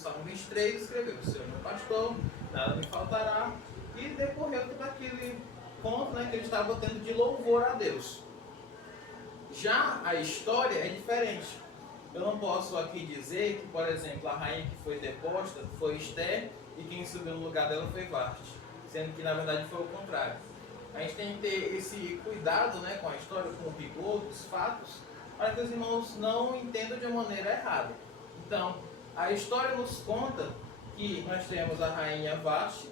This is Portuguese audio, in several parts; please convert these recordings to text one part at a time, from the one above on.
Salmo 23, escreveu: o Senhor é meu pastor, nada me faltará, e decorreu todo aquele ponto, né, que ele estava tendo de louvor a Deus. Já a história é diferente. Eu não posso aqui dizer que, por exemplo, a rainha que foi deposta foi Esther e quem subiu no lugar dela foi Vasti, sendo que na verdade foi o contrário. A gente tem que ter esse cuidado, né, com a história, com o rigor dos fatos, para que os irmãos não entendam de uma maneira errada. Então, a história nos conta que nós temos a rainha Vasti,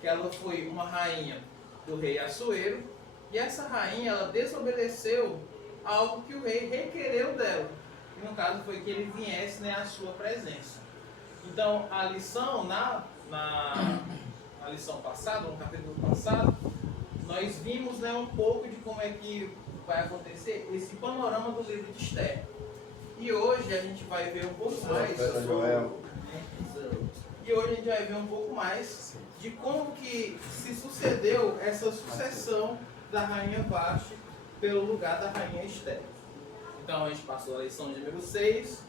que ela foi uma rainha do rei Assuero, e essa rainha ela desobedeceu algo que o rei requereu dela, e no caso foi que ele viesse, né, à sua presença. Então, a lição na lição passada, no capítulo passado, nós vimos, né, um pouco de como é que vai acontecer esse panorama do livro de Esther. E hoje a gente vai ver um pouco mais de como que se sucedeu essa sucessão da rainha Vasti pelo lugar da rainha Esther. Então a gente passou a lição de número 6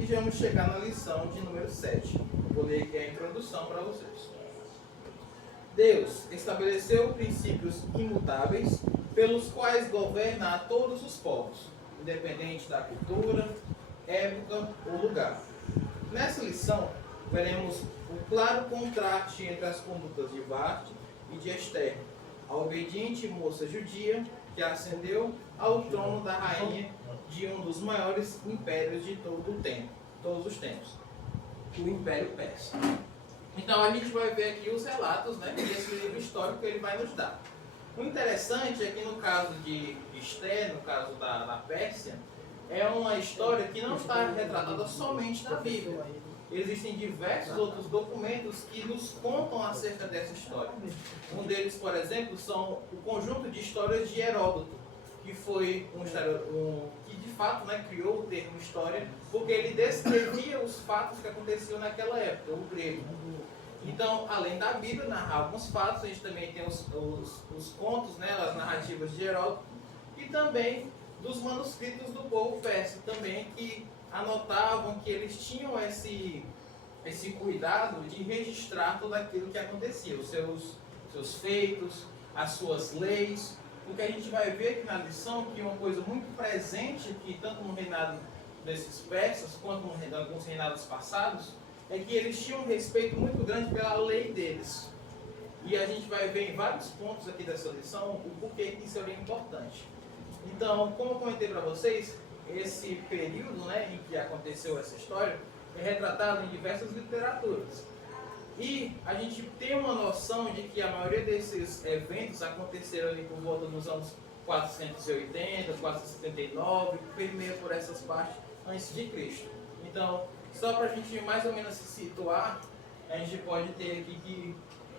e já vamos chegar na lição de número 7. Vou ler aqui a introdução para vocês. Deus estabeleceu princípios imutáveis pelos quais governa a todos os povos, independente da cultura, época ou lugar. Nessa lição, veremos o claro contraste entre as condutas de Vasti e de Esther, a obediente moça judia que ascendeu ao trono da rainha de um dos maiores impérios de todos os tempos, o Império Persa. Então a gente vai ver aqui os relatos, né, desse livro histórico que ele vai nos dar. O interessante é que no caso de Esther, no caso da Pérsia, é uma história que não está retratada somente na Bíblia. Existem diversos outros documentos que nos contam acerca dessa história. Um deles, por exemplo, são o conjunto de histórias de Heródoto, que foi que de fato, né, criou o termo história, porque ele descrevia os fatos que aconteciam naquela época, o grego. Então, além da Bíblia narrar alguns fatos, a gente também tem os contos, né, as narrativas de Heródoto, e também dos manuscritos do povo persa, também que anotavam que eles tinham esse cuidado de registrar tudo aquilo que acontecia, os seus feitos, as suas leis. O que a gente vai ver aqui na lição, que uma coisa muito presente aqui, tanto no reinado desses persas, quanto em alguns reinados passados, é que eles tinham um respeito muito grande pela lei deles. E a gente vai ver em vários pontos aqui dessa lição o porquê que isso é bem importante. Então, como eu comentei para vocês, esse período, né, em que aconteceu essa história é retratado em diversas literaturas. E a gente tem uma noção de que a maioria desses eventos aconteceram ali por volta dos anos 480, 479, primeiro por essas partes antes de Cristo. Então, só para a gente mais ou menos se situar, a gente pode ter aqui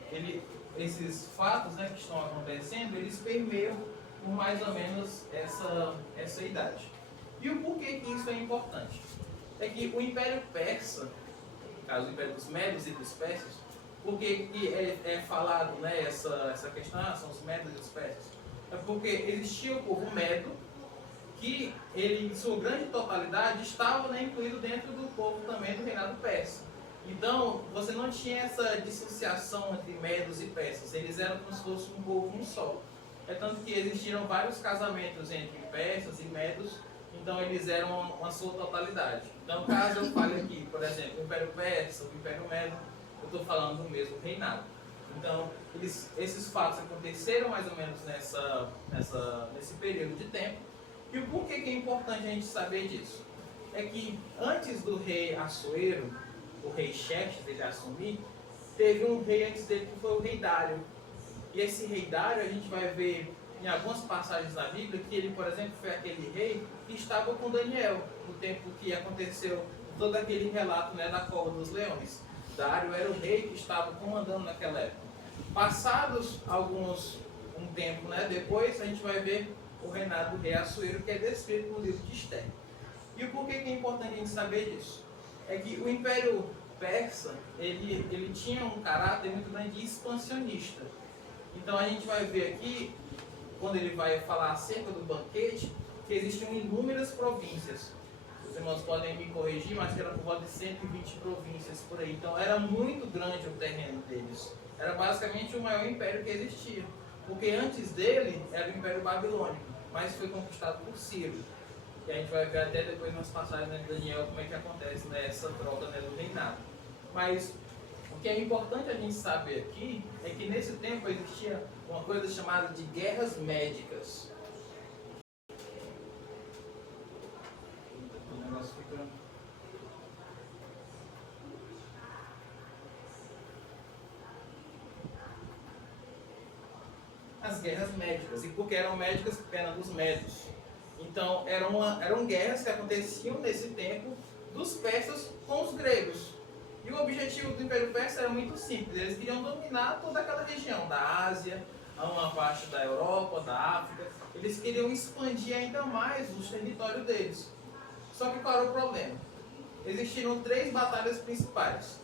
que esses fatos, né, que estão acontecendo, eles permeiam por mais ou menos essa idade. E o porquê que isso é importante? É que o Império Persa, no caso o Império dos Médios e dos Persas, porque é falado, né, essa questão, são os Médios e os Persas? É porque existia o povo Medo, que ele, em sua grande totalidade, estava, né, incluído dentro do povo também do reinado persa. Então, você não tinha essa dissociação entre Medos e Persas, eles eram como se fosse um povo um só. É tanto que existiram vários casamentos entre persas e medos, então eles eram uma sua totalidade. Então, caso eu fale aqui, por exemplo, o Império Persa, o Império Medo, eu estou falando do mesmo reinado. Então, esses fatos aconteceram mais ou menos nesse período de tempo. E o porquê que é importante a gente saber disso? É que antes do rei Assuero, o rei Xerxes, ele assumir, teve um rei antes dele que foi o rei Dário. E esse rei Dário, a gente vai ver em algumas passagens da Bíblia que ele, por exemplo, foi aquele rei que estava com Daniel, no tempo que aconteceu todo aquele relato, né, da cova dos leões. Dário era o rei que estava comandando naquela época. Passados um tempo, né, depois, a gente vai ver o reinado do rei Assuero, que é descrito no livro de Esther. E o porquê que é importante a gente saber disso? É que o Império Persa, ele tinha um caráter muito grande expansionista. Então a gente vai ver aqui, quando ele vai falar acerca do banquete, que existiam inúmeras províncias. os irmãos podem me corrigir, mas que era por volta de 120 províncias por aí. Então era muito grande o terreno deles. Era basicamente o maior império que existia. Porque antes dele era o Império Babilônico, mas foi conquistado por Ciro. E a gente vai ver até depois nas passagens, né, de Daniel, como é que acontece, né, essa troca, né, do reinado. Mas o que é importante a gente saber aqui é que nesse tempo existia uma coisa chamada de guerras médicas. O negócio fica... As guerras médicas. E porque eram médicas, pena dos médios. Então eram guerras que aconteciam nesse tempo dos persas com os gregos. E o objetivo do Império Persa era muito simples. Eles queriam dominar toda aquela região da Ásia, uma parte da Europa, da África. Eles queriam expandir ainda mais os territórios deles. Só que qual era o problema? Existiram 3 batalhas principais.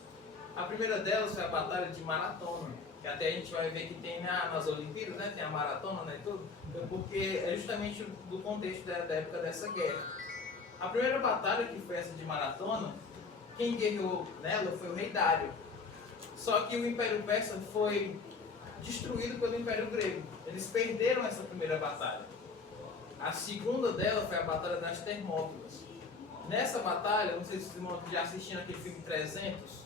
A primeira delas foi a Batalha de Maratona, que até a gente vai ver que tem nas Olimpíadas, né? Tem a maratona, né, e tudo, porque é justamente do contexto da época dessa guerra. A primeira batalha, que foi essa de Maratona, quem guerreou nela foi o rei Dário. Só que o Império Persa foi destruído pelo Império Grego. Eles perderam essa primeira batalha. A segunda dela foi a Batalha das Termópilas. Nessa batalha, não sei se vocês já assistiram aquele filme 300,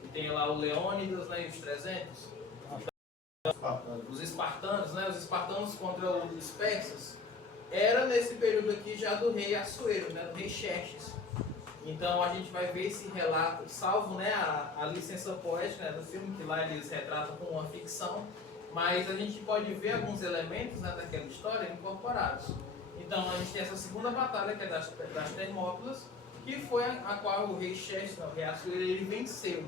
que tem lá o Leônidas, né, e os 300. Os espartanos, né, os espartanos contra os persas, era nesse período aqui já do rei Assuero, né, do rei Xerxes. Então a gente vai ver esse relato, salvo, né, a licença poética, né, do filme, que lá eles retratam como uma ficção, mas a gente pode ver alguns elementos, né, daquela história incorporados. Então a gente tem essa segunda batalha, que é das Termópilas, que foi a qual o rei Xerxes, o rei Assuero, ele venceu.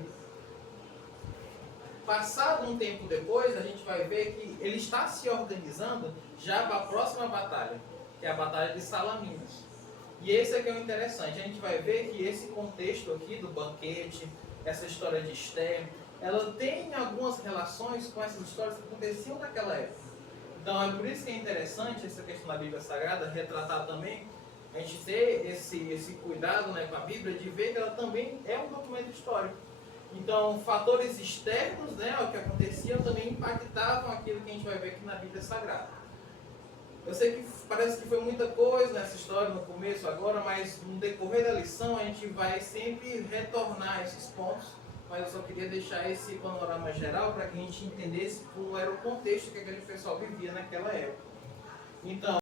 Passado um tempo depois, a gente vai ver que ele está se organizando já para a próxima batalha, que é a Batalha de Salaminas. E esse aqui é o interessante, a gente vai ver que esse contexto aqui do banquete, essa história de Esther, ela tem algumas relações com essas histórias que aconteciam naquela época. Então é por isso que é interessante essa questão da Bíblia Sagrada, retratar também, a gente ter esse cuidado, né, com a Bíblia, de ver que ela também é um documento histórico. Então, fatores externos, né, o que aconteciam, também impactavam aquilo que a gente vai ver aqui na Bíblia Sagrada. Eu sei que parece que foi muita coisa nessa história no começo agora, mas no decorrer da lição a gente vai sempre retornar a esses pontos, mas eu só queria deixar esse panorama geral para que a gente entendesse como era o contexto que aquele pessoal vivia naquela época. Então,